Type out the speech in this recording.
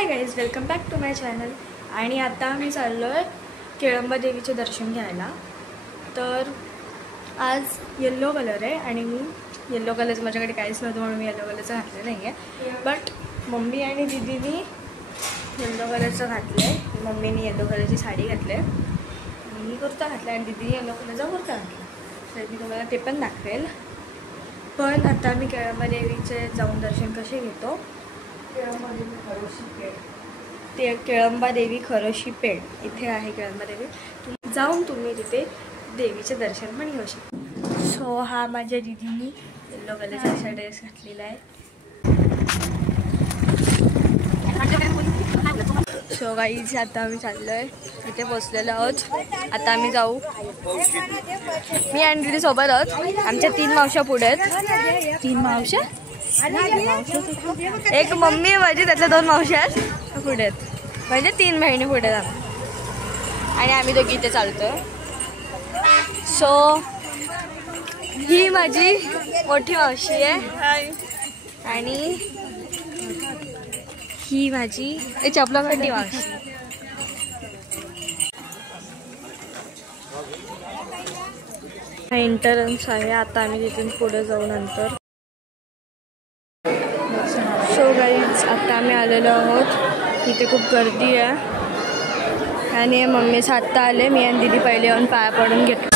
Hi guys, welcome back to my channel. आणि आता आम्ही चाललो आहे केळंबा देवीचे दर्शन घ्यायला. तर आज येल्लो कलर आहे आणि मी येल्लो कलरचं माझ्याकडे काहीच नव्हतं म्हणून मी येल्लो कलरचं घातलं नाही आहे. बट मम्मी आणि दीदीनी येल्लो कलरचं घातलं आहे. मम्मीने येल्लो कलरची साडी घातली आहे, मी कुर्ता घातला आणि दीदीने येल्लो कलरचा कुर्ता घातला. तर मी तुम्हाला ते पण दाखवेल. पण आता मी केळंबा देवीचे जाऊन दर्शन कसे घेतो. ते केळंबा देवी खरोशी पेठ इथे आहे. केळंबा देवी जाऊन तुम्ही तिथे देवीचे दर्शन पण घेऊ शकता. सो हा माझ्या दीदीनी येल्लो कलरचा असा ड्रेस घातलेला आहे. सो गाईज आता आम्ही चाललो आहे, इथे पोचलेलो आहोत. आता आम्ही जाऊ. मी आणि दीदी सोबत आहोत. आमच्या 3 मावश्या पुढे आहेत. 3 मावश्या, एक मम्मी आहे माझी, त्यातल्या 2 मावश्या पुढे आहेत. म्हणजे 3 बहिणी पुढे आहेत आणि आम्ही दोघी इथे चालतोय. सो ही माझी मोठी मावशी आहे आणि ही माझी चपलाखंडी मावशी. हा एंट्रन्स आहे. आता आम्ही तिथून पुढे जाऊ नंतर. सो गाईज आता आम्ही आलेलो आहोत. इथे खूप गर्दी आहे आणि मम्मीच आत्ता आले. मी आणि दीदी पहिले येऊन पाया पडून घेतो.